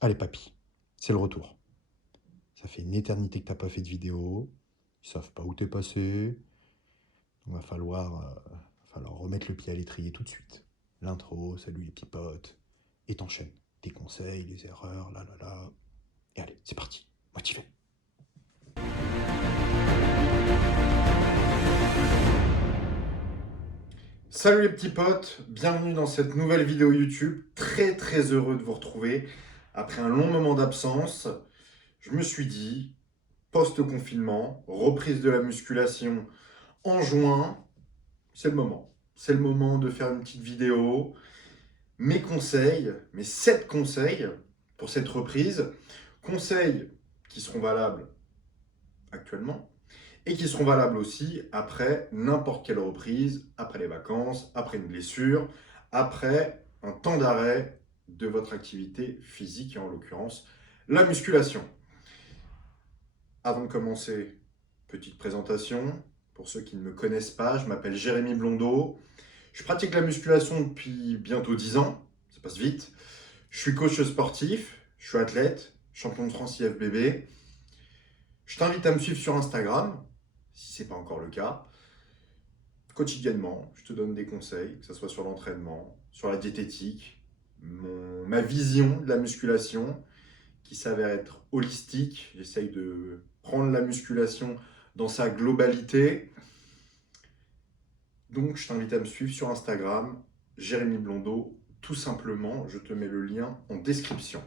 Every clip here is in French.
Allez papy, c'est le retour. Ça fait une éternité que t'as pas fait de vidéo. Ils savent pas où t'es passé. Donc va falloir remettre le pied à l'étrier tout de suite. L'intro, salut les petits potes. Et t'enchaînes. Tes conseils, les erreurs, là là là. Et allez, c'est parti. Motivé. Salut les petits potes, bienvenue dans cette nouvelle vidéo YouTube. Très heureux de vous retrouver. Après un long moment d'absence, je me suis dit, post-confinement, reprise de la musculation en juin, c'est le moment. C'est le moment de faire une petite vidéo. Mes conseils, mes 7 conseils pour cette reprise. Conseils qui seront valables actuellement et qui seront valables aussi après n'importe quelle reprise, après les vacances, après une blessure, après un temps d'arrêt de votre activité physique et en l'occurrence la musculation. Avant de commencer, petite présentation. Pour ceux qui ne me connaissent pas, je m'appelle Jérémy Blondeau. Je pratique la musculation depuis bientôt 10 ans, ça passe vite. Je suis coach sportif, je suis athlète, champion de France IFBB. Je t'invite à me suivre sur Instagram, si ce n'est pas encore le cas. Quotidiennement, je te donne des conseils, que ce soit sur l'entraînement, sur la diététique, ma vision de la musculation, qui s'avère être holistique. J'essaye de prendre la musculation dans sa globalité. Donc, je t'invite à me suivre sur Instagram, Jérémy Blondeau, tout simplement. Je te mets le lien en description.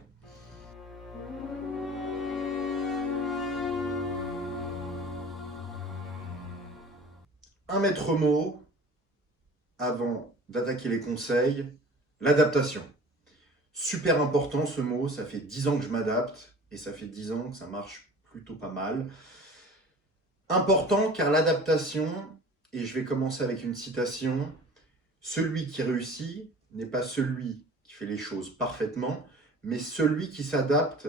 Un maître mot avant d'attaquer les conseils, l'adaptation. Super important ce mot, ça fait 10 ans que je m'adapte et ça fait 10 ans que ça marche plutôt pas mal. Important car l'adaptation, et je vais commencer avec une citation, celui qui réussit n'est pas celui qui fait les choses parfaitement, mais celui qui s'adapte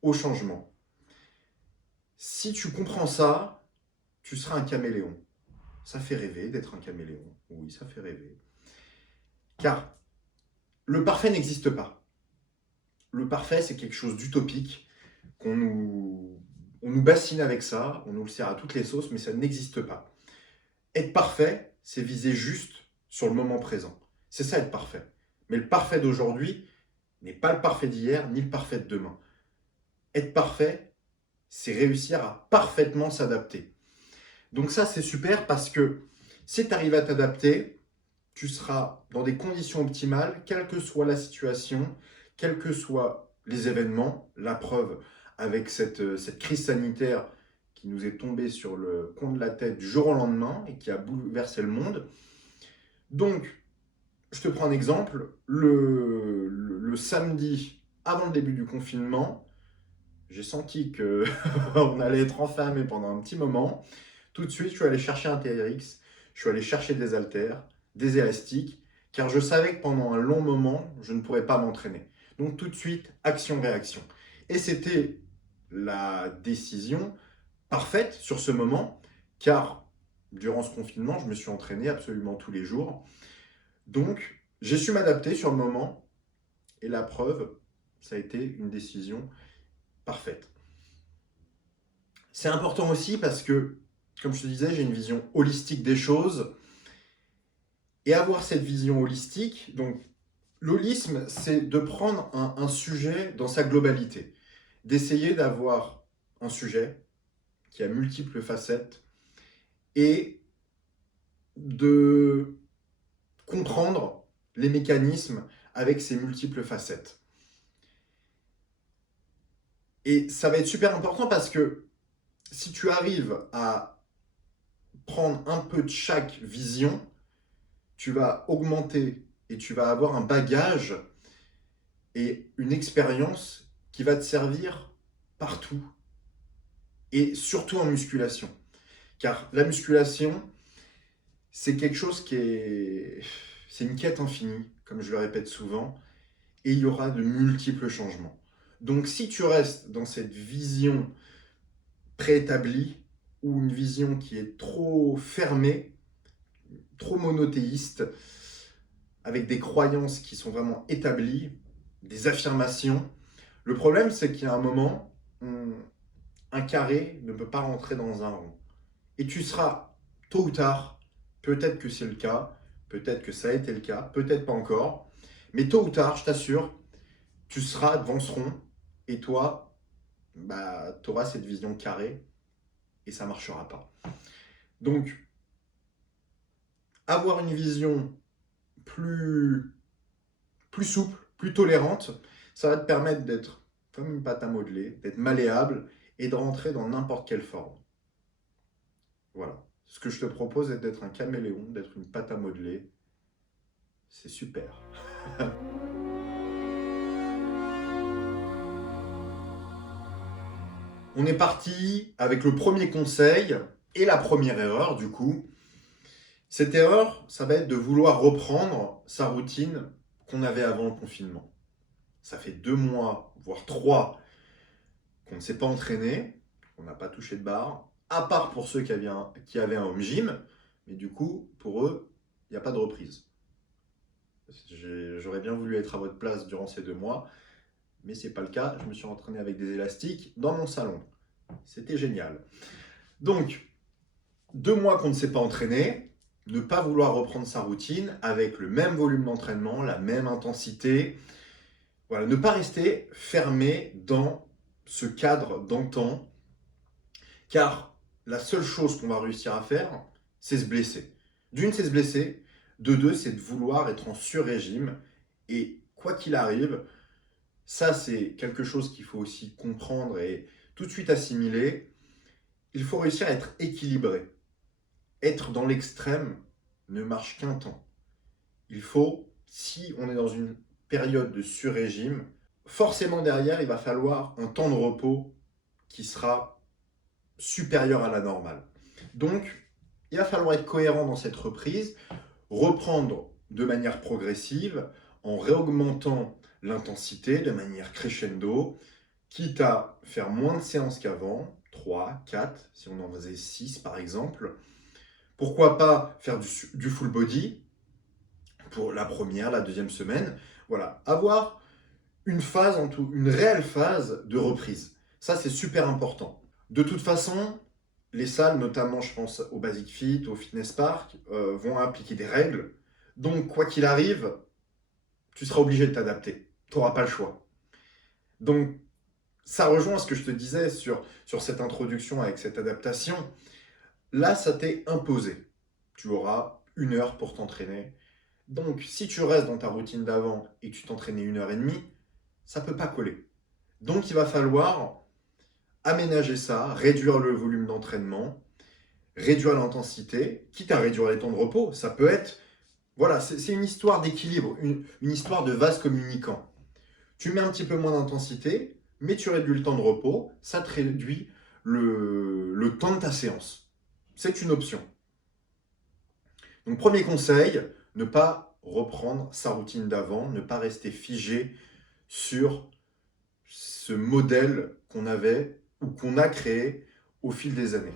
au changement. Si tu comprends ça, tu seras un caméléon. Ça fait rêver d'être un caméléon. Oui, ça fait rêver. Car le parfait n'existe pas. Le parfait, c'est quelque chose d'utopique, on nous bassine avec ça, on nous le sert à toutes les sauces, mais ça n'existe pas. Être parfait, c'est viser juste sur le moment présent. C'est ça être parfait. Mais le parfait d'aujourd'hui n'est pas le parfait d'hier, ni le parfait de demain. Être parfait, c'est réussir à parfaitement s'adapter. Donc ça, c'est super parce que si tu arrives à t'adapter, tu seras dans des conditions optimales, quelle que soit la situation, quels que soient les événements. La preuve avec cette crise sanitaire qui nous est tombée sur le coin de la tête du jour au lendemain et qui a bouleversé le monde. Donc, je te prends un exemple. Le samedi, avant le début du confinement, j'ai senti qu'on allait être enfermé pendant un petit moment. Tout de suite, je suis allé chercher un TRX, je suis allé chercher des haltères, des élastiques, car je savais que pendant un long moment, je ne pourrais pas m'entraîner. Donc tout de suite, action-réaction. Et c'était la décision parfaite sur ce moment, car durant ce confinement, je me suis entraîné absolument tous les jours. Donc, j'ai su m'adapter sur le moment, et la preuve, ça a été une décision parfaite. C'est important aussi parce que, comme je te disais, j'ai une vision holistique des choses. Et avoir cette vision holistique, donc l'holisme, c'est de prendre un sujet dans sa globalité, d'essayer d'avoir un sujet qui a multiples facettes et de comprendre les mécanismes avec ces multiples facettes. Et ça va être super important parce que si tu arrives à prendre un peu de chaque vision, tu vas augmenter et tu vas avoir un bagage et une expérience qui va te servir partout et surtout en musculation. Car la musculation, c'est quelque chose c'est une quête infinie, comme je le répète souvent, et il y aura de multiples changements. Donc si tu restes dans cette vision préétablie ou une vision qui est trop fermée, trop monothéiste, avec des croyances qui sont vraiment établies, des affirmations, Le problème, c'est qu'il y a un moment, un carré ne peut pas rentrer dans un rond. Et tu seras, tôt ou tard, peut-être que c'est le cas, peut-être que ça a été le cas, peut-être pas encore, mais tôt ou tard, je t'assure, tu seras devant ce rond et toi, bah, tu auras cette vision carrée et ça ne marchera pas. Donc, avoir une vision plus, plus souple, plus tolérante, ça va te permettre d'être comme une pâte à modeler, d'être malléable et de rentrer dans n'importe quelle forme. Voilà. Ce que je te propose est d'être un caméléon, d'être une pâte à modeler. C'est super. On est parti avec le premier conseil et la première erreur du coup. Cette erreur, ça va être de vouloir reprendre sa routine qu'on avait avant le confinement. Ça fait 2 mois, voire 3, qu'on ne s'est pas entraîné, qu'on n'a pas touché de barre, à part pour ceux qui avaient un home gym, mais du coup, pour eux, il n'y a pas de reprise. J'aurais bien voulu être à votre place durant ces 2 mois, mais ce n'est pas le cas. Je me suis entraîné avec des élastiques dans mon salon. C'était génial. Donc, 2 mois qu'on ne s'est pas entraîné, ne pas vouloir reprendre sa routine avec le même volume d'entraînement, la même intensité. Voilà, ne pas rester fermé dans ce cadre d'antan, car la seule chose qu'on va réussir à faire, c'est se blesser. D'une, c'est se blesser. De deux, c'est de vouloir être en sur-régime. Et quoi qu'il arrive, ça c'est quelque chose qu'il faut aussi comprendre et tout de suite assimiler. Il faut réussir à être équilibré. Être dans l'extrême ne marche qu'un temps. Il faut, si on est dans une période de sur-régime, forcément derrière, il va falloir un temps de repos qui sera supérieur à la normale. Donc, il va falloir être cohérent dans cette reprise, reprendre de manière progressive, en réaugmentant l'intensité de manière crescendo, quitte à faire moins de séances qu'avant, 3, 4, si on en faisait 6 par exemple. Pourquoi pas faire du full body pour la première, la deuxième semaine. Voilà, avoir une réelle phase de reprise. Ça, c'est super important. De toute façon, les salles, notamment je pense au Basic Fit, au Fitness Park, vont appliquer des règles. Donc, quoi qu'il arrive, tu seras obligé de t'adapter. Tu n'auras pas le choix. Donc, ça rejoint ce que je te disais sur cette introduction avec cette adaptation. Là, ça t'est imposé. Tu auras 1 heure pour t'entraîner. Donc, si tu restes dans ta routine d'avant et que tu t'entraînais 1 heure et demie, ça ne peut pas coller. Donc, il va falloir aménager ça, réduire le volume d'entraînement, réduire l'intensité, quitte à réduire les temps de repos. Ça peut être, voilà, c'est une histoire d'équilibre, une histoire de vase communicant. Tu mets un petit peu moins d'intensité, mais tu réduis le temps de repos, ça te réduit le temps de ta séance. C'est une option. Donc, premier conseil, ne pas reprendre sa routine d'avant, ne pas rester figé sur ce modèle qu'on avait ou qu'on a créé au fil des années.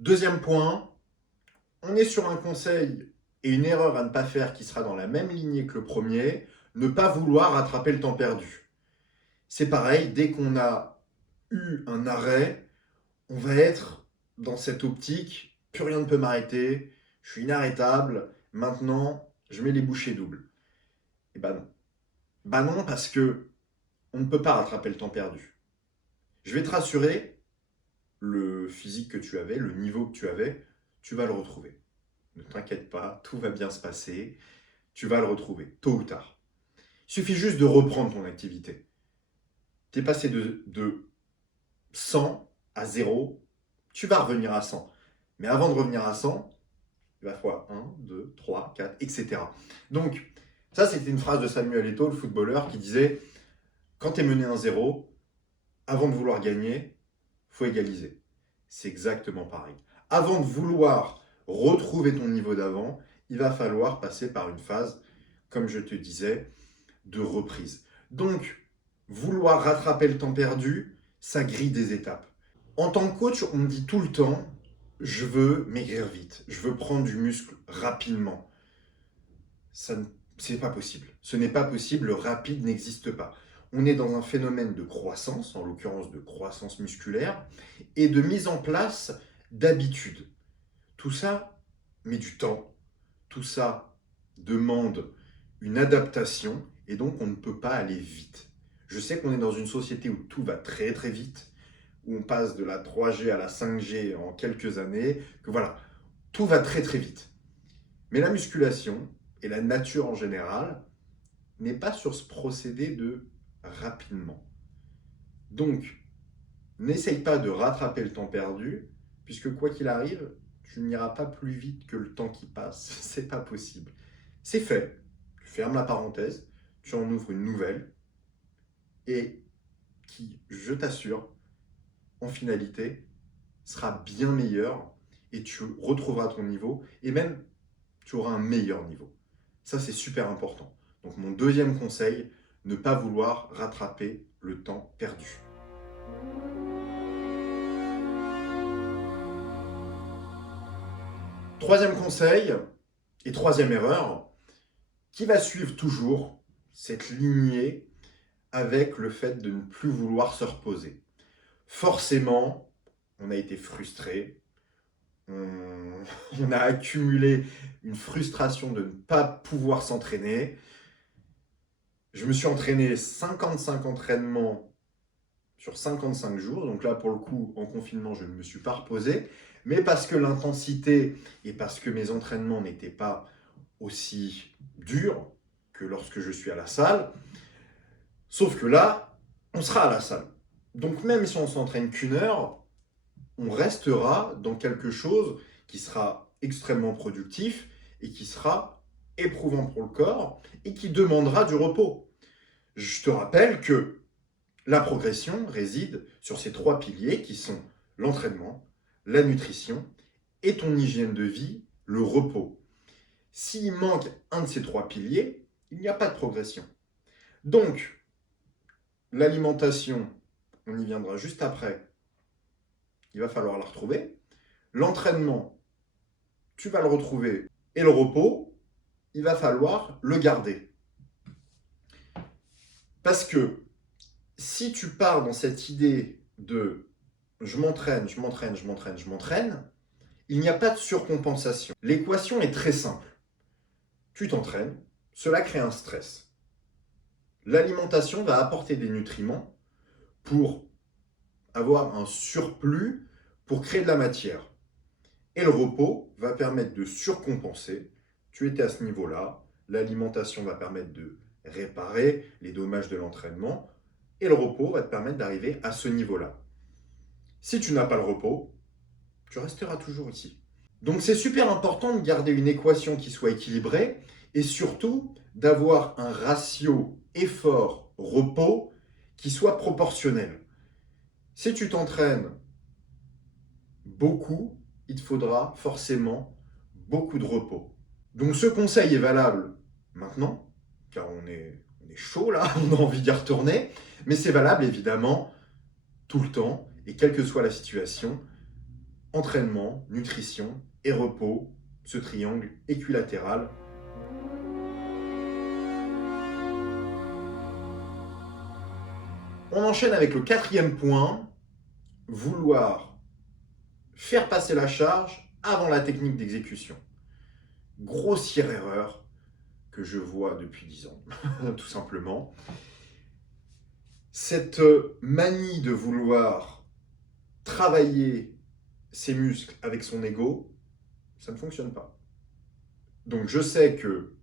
Deuxième point, on est sur un conseil et une erreur à ne pas faire qui sera dans la même lignée que le premier, ne pas vouloir rattraper le temps perdu. C'est pareil, dès qu'on a eu un arrêt, on va être dans cette optique, plus rien ne peut m'arrêter, je suis inarrêtable, maintenant je mets les bouchées doubles. Et bah non. Bah non, parce que on ne peut pas rattraper le temps perdu. Je vais te rassurer, le physique que tu avais, le niveau que tu avais, tu vas le retrouver. Ne t'inquiète pas, tout va bien se passer, tu vas le retrouver, tôt ou tard. Il suffit juste de reprendre ton activité. Tu es passé de 100 à 0, tu vas revenir à 100. Mais avant de revenir à 100, il va falloir 1, 2, 3, 4, etc. Donc, ça, c'était une phrase de Samuel Eto'o, le footballeur, qui disait « Quand tu es mené 1-0, avant de vouloir gagner, il faut égaliser. » C'est exactement pareil. Avant de vouloir retrouver ton niveau d'avant, il va falloir passer par une phase, comme je te disais, de reprise. Donc, vouloir rattraper le temps perdu, ça grille des étapes. En tant que coach, on me dit tout le temps, je veux maigrir vite, je veux prendre du muscle rapidement. ça, c'est pas possible. Ce n'est pas possible, le rapide n'existe pas. On est dans un phénomène de croissance, en l'occurrence de croissance musculaire, et de mise en place d'habitudes. Tout ça met du temps, tout ça demande une adaptation, et donc on ne peut pas aller vite. Je sais qu'on est dans une société où tout va très très vite, où on passe de la 3G à la 5G en quelques années, que voilà, tout va très très vite. Mais la musculation, et la nature en général, n'est pas sur ce procédé de rapidement. Donc, n'essaye pas de rattraper le temps perdu, puisque quoi qu'il arrive, tu n'iras pas plus vite que le temps qui passe. C'est pas possible. C'est fait. Tu fermes la parenthèse, tu en ouvres une nouvelle, et qui, je t'assure, en finalité, sera bien meilleure, et tu retrouveras ton niveau, et même tu auras un meilleur niveau. Ça, c'est super important. Donc mon deuxième conseil, ne pas vouloir rattraper le temps perdu. Troisième conseil, et troisième erreur, qui va suivre toujours cette lignée avec le fait de ne plus vouloir se reposer. Forcément, on a été frustré, on a accumulé une frustration de ne pas pouvoir s'entraîner. Je me suis entraîné 55 entraînements sur 55 jours. Donc là, pour le coup, en confinement, je ne me suis pas reposé. Mais parce que l'intensité et parce que mes entraînements n'étaient pas aussi durs que lorsque je suis à la salle. Sauf que là, on sera à la salle. Donc même si on s'entraîne qu'une heure, on restera dans quelque chose qui sera extrêmement productif et qui sera éprouvant pour le corps et qui demandera du repos. Je te rappelle que la progression réside sur ces trois piliers qui sont l'entraînement, la nutrition et ton hygiène de vie, le repos. S'il manque un de ces trois piliers, il n'y a pas de progression. Donc, l'alimentation, on y viendra juste après, il va falloir la retrouver. L'entraînement, tu vas le retrouver. Et le repos, il va falloir le garder. Parce que si tu pars dans cette idée de je m'entraîne, je m'entraîne, je m'entraîne, je m'entraîne, il n'y a pas de surcompensation. L'équation est très simple. Tu t'entraînes, cela crée un stress. L'alimentation va apporter des nutriments pour avoir un surplus, pour créer de la matière. Et le repos va permettre de surcompenser. Tu étais à ce niveau-là, l'alimentation va permettre de réparer les dommages de l'entraînement, et le repos va te permettre d'arriver à ce niveau-là. Si tu n'as pas le repos, tu resteras toujours ici. Donc c'est super important de garder une équation qui soit équilibrée et surtout d'avoir un ratio effort-repos qui soit proportionnel. Si tu t'entraînes beaucoup, il te faudra forcément beaucoup de repos. Donc ce conseil est valable maintenant, car on est chaud là, on a envie d'y retourner, mais c'est valable évidemment tout le temps, et quelle que soit la situation, entraînement, nutrition et repos, ce triangle équilatéral. On enchaîne avec le quatrième point, vouloir faire passer la charge avant la technique d'exécution. Grossière erreur que je vois depuis 10 ans, tout simplement. Cette manie de vouloir travailler ses muscles avec son ego, ça ne fonctionne pas. Donc je sais que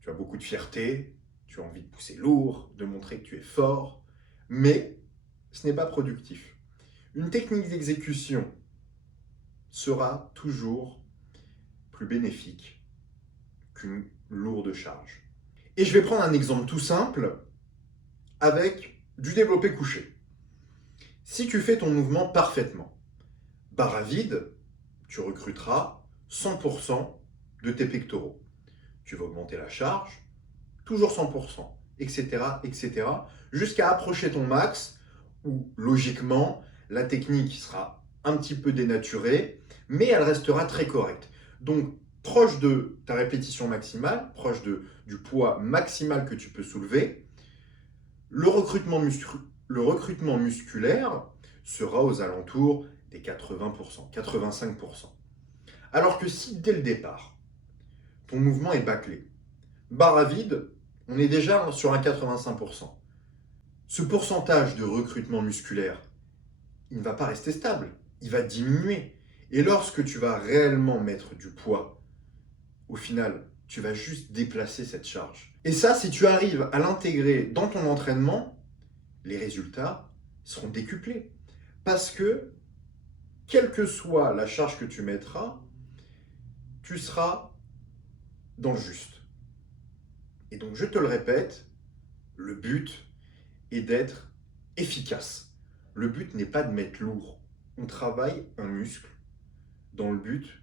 tu as beaucoup de fierté, tu as envie de pousser lourd, de montrer que tu es fort, mais ce n'est pas productif. Une technique d'exécution sera toujours plus bénéfique qu'une lourde charge. Et je vais prendre un exemple tout simple avec du développé couché. Si tu fais ton mouvement parfaitement, barre à vide, tu recruteras 100% de tes pectoraux. Tu vas augmenter la charge, toujours 100%, etc., etc., jusqu'à approcher ton max, où logiquement, la technique sera un petit peu dénaturée, mais elle restera très correcte. Donc, proche de ta répétition maximale, proche du poids maximal que tu peux soulever, le recrutement musculaire sera aux alentours des 80%, 85%. Alors que si dès le départ, ton mouvement est bâclé, barre à vide, on est déjà sur un 85%. Ce pourcentage de recrutement musculaire, il ne va pas rester stable, il va diminuer. Et lorsque tu vas réellement mettre du poids, au final, tu vas juste déplacer cette charge. Et ça, si tu arrives à l'intégrer dans ton entraînement, les résultats seront décuplés. Parce que, quelle que soit la charge que tu mettras, tu seras dans le juste. Et donc, je te le répète, le but est d'être efficace. Le but n'est pas de mettre lourd. On travaille un muscle dans le but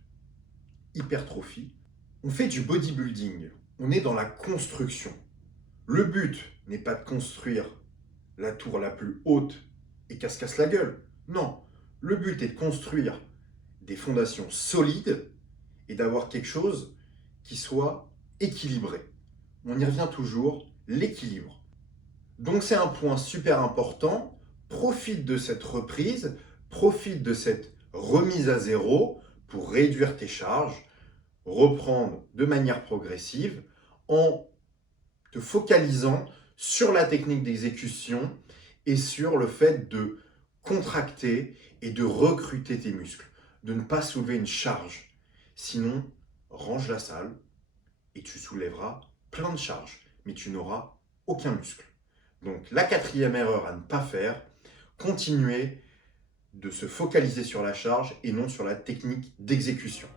hypertrophie. On fait du bodybuilding. On est dans la construction. Le but n'est pas de construire la tour la plus haute et casse la gueule. Non, le but est de construire des fondations solides et d'avoir quelque chose qui soit équilibré. On y revient toujours, l'équilibre. Donc c'est un point super important. Profite de cette reprise, profite de cette remise à zéro pour réduire tes charges, reprendre de manière progressive en te focalisant sur la technique d'exécution et sur le fait de contracter et de recruter tes muscles, de ne pas soulever une charge. Sinon, range la salle et tu soulèveras plein de charges, mais tu n'auras aucun muscle. Donc la quatrième erreur à ne pas faire, continuer de se focaliser sur la charge et non sur la technique d'exécution.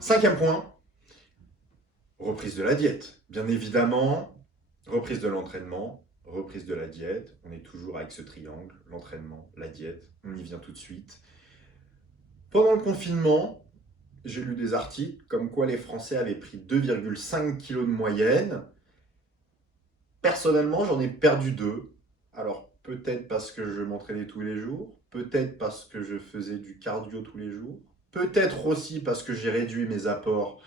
Cinquième point, reprise de la diète. Bien évidemment, reprise de l'entraînement, reprise de la diète. On est toujours avec ce triangle, l'entraînement, la diète. On y vient tout de suite. Pendant le confinement, j'ai lu des articles comme quoi les Français avaient pris 2,5 kg de moyenne. Personnellement, j'en ai perdu 2. Alors, peut-être parce que je m'entraînais tous les jours, peut-être parce que je faisais du cardio tous les jours, peut-être aussi parce que j'ai réduit mes apports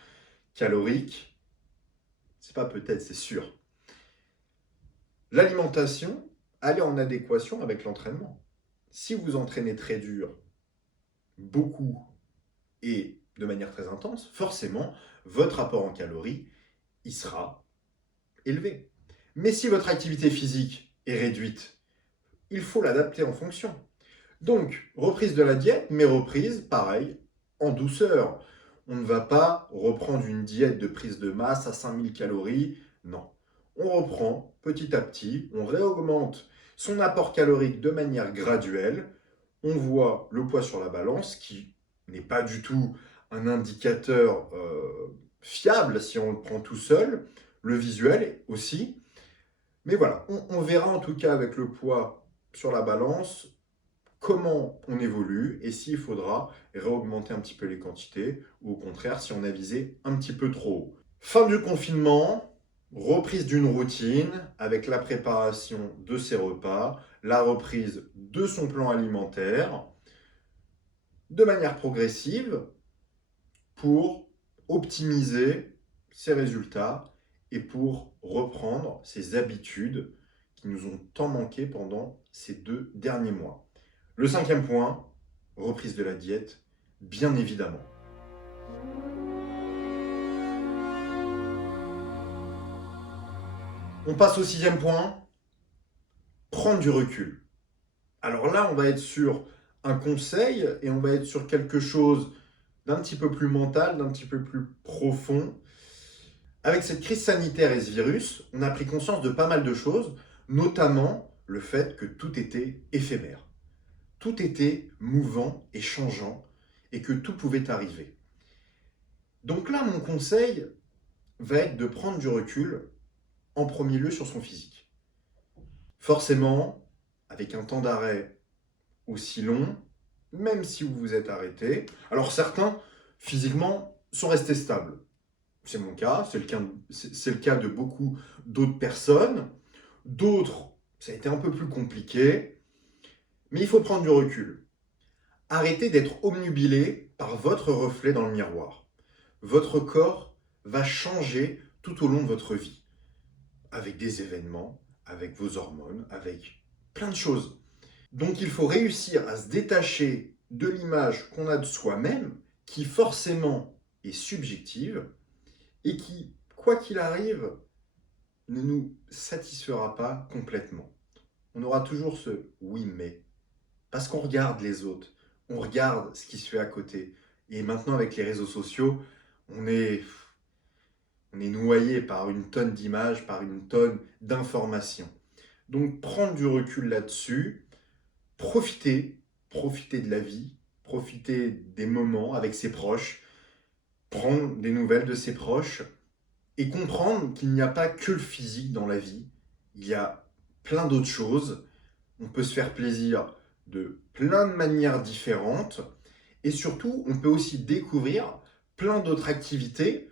caloriques. C'est pas peut-être, c'est sûr. L'alimentation, elle est en adéquation avec l'entraînement. Si vous entraînez très dur, beaucoup et de manière très intense, forcément, votre apport en calories, il sera élevé. Mais si votre activité physique est réduite, il faut l'adapter en fonction. Donc, reprise de la diète, mais reprise, pareil, en douceur. On ne va pas reprendre une diète de prise de masse à 5000 calories, non. On reprend petit à petit, on réaugmente son apport calorique de manière graduelle. On voit le poids sur la balance, qui n'est pas du tout un indicateur fiable si on le prend tout seul, le visuel aussi. Mais voilà, on verra en tout cas avec le poids sur la balance comment on évolue et s'il faudra réaugmenter un petit peu les quantités ou au contraire si on a visé un petit peu trop haut. Fin du confinement, reprise d'une routine avec la préparation de ses repas, la reprise de son plan alimentaire de manière progressive pour optimiser ses résultats et pour reprendre ses habitudes qui nous ont tant manqué pendant ces 2 derniers mois. Le cinquième point, reprise de la diète, bien évidemment. On passe au sixième point, prendre du recul. Alors là, on va être sur un conseil et on va être sur quelque chose d'un petit peu plus mental, d'un petit peu plus profond. Avec cette crise sanitaire et ce virus, on a pris conscience de pas mal de choses, notamment le fait que tout était éphémère. Tout était mouvant et changeant et que tout pouvait arriver. Donc là, mon conseil va être de prendre du recul en premier lieu sur son physique. Forcément, avec un temps d'arrêt aussi long, même si vous vous êtes arrêté, alors certains, physiquement, sont restés stables. C'est mon cas, c'est le cas de beaucoup d'autres personnes. D'autres, ça a été un peu plus compliqué. Mais il faut prendre du recul. Arrêtez d'être obnubilé par votre reflet dans le miroir. Votre corps va changer tout au long de votre vie, avec des événements, avec vos hormones, avec plein de choses. Donc il faut réussir à se détacher de l'image qu'on a de soi-même, qui forcément est subjective, et qui, quoi qu'il arrive, ne nous satisfera pas complètement. On aura toujours ce oui mais, parce qu'on regarde les autres, on regarde ce qui se fait à côté. Et maintenant avec les réseaux sociaux, on est noyé par une tonne d'images, par une tonne d'informations. Donc prendre du recul là-dessus, profiter de la vie, profiter des moments avec ses proches, prendre des nouvelles de ses proches et comprendre qu'il n'y a pas que le physique dans la vie, il y a plein d'autres choses. On peut se faire plaisir de plein de manières différentes et surtout, on peut aussi découvrir plein d'autres activités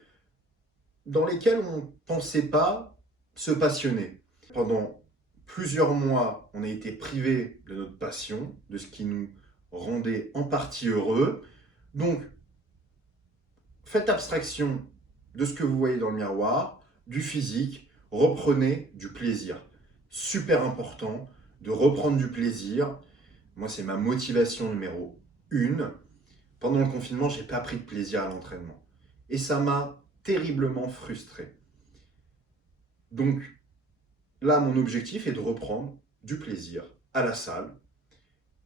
dans lesquelles on ne pensait pas se passionner. Pendant plusieurs mois, on a été privé de notre passion, de ce qui nous rendait en partie heureux. Donc, faites abstraction de ce que vous voyez dans le miroir, du physique, reprenez du plaisir. Super important de reprendre du plaisir. Moi, c'est ma motivation numéro 1. Pendant le confinement, je n'ai pas pris de plaisir à l'entraînement. Et ça m'a terriblement frustré. Donc, là, mon objectif est de reprendre du plaisir à la salle.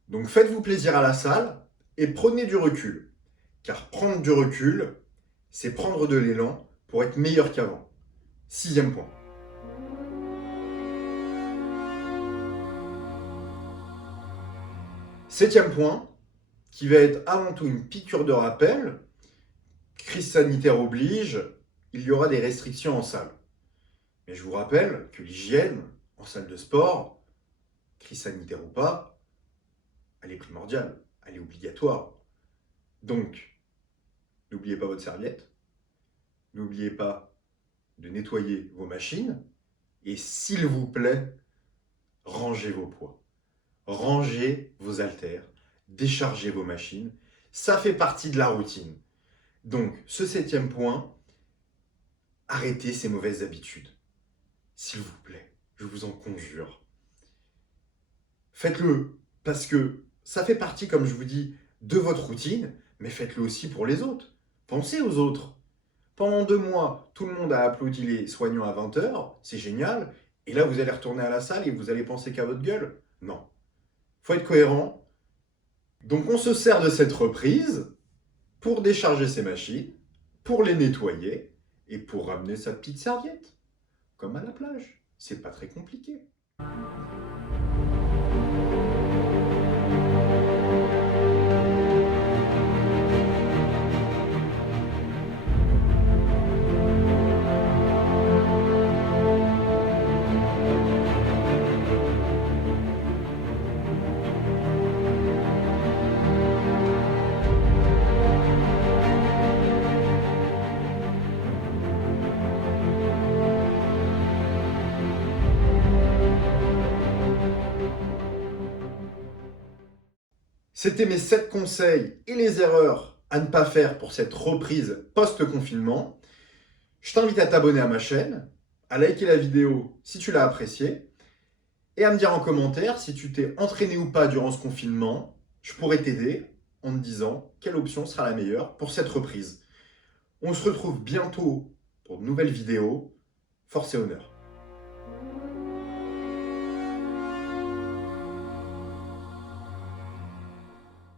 Donc, faites-vous plaisir à la salle et prenez du recul. Car prendre du recul, c'est prendre de l'élan pour être meilleur qu'avant. 6e point. Septième point, qui va être avant tout une piqûre de rappel, crise sanitaire oblige, il y aura des restrictions en salle. Mais je vous rappelle que l'hygiène en salle de sport, crise sanitaire ou pas, elle est primordiale, elle est obligatoire. Donc, n'oubliez pas votre serviette, n'oubliez pas de nettoyer vos machines, et s'il vous plaît, rangez vos poids. Rangez vos haltères, déchargez vos machines, ça fait partie de la routine. Donc, ce 7e point, arrêtez ces mauvaises habitudes. S'il vous plaît, je vous en conjure. Faites-le, parce que ça fait partie, comme je vous dis, de votre routine, mais faites-le aussi pour les autres. Pensez aux autres. Pendant 2 mois, tout le monde a applaudi les soignants à 20h, c'est génial, et là vous allez retourner à la salle et vous allez penser qu'à votre gueule. Non. Faut être cohérent. Donc on se sert de cette reprise pour décharger ses machines, pour les nettoyer et pour ramener sa petite serviette, comme à la plage. C'est pas très compliqué. C'était mes 7 conseils et les erreurs à ne pas faire pour cette reprise post-confinement. Je t'invite à t'abonner à ma chaîne, à liker la vidéo si tu l'as appréciée, et à me dire en commentaire si tu t'es entraîné ou pas durant ce confinement. Je pourrais t'aider en te disant quelle option sera la meilleure pour cette reprise. On se retrouve bientôt pour de nouvelles vidéos. Force et honneur.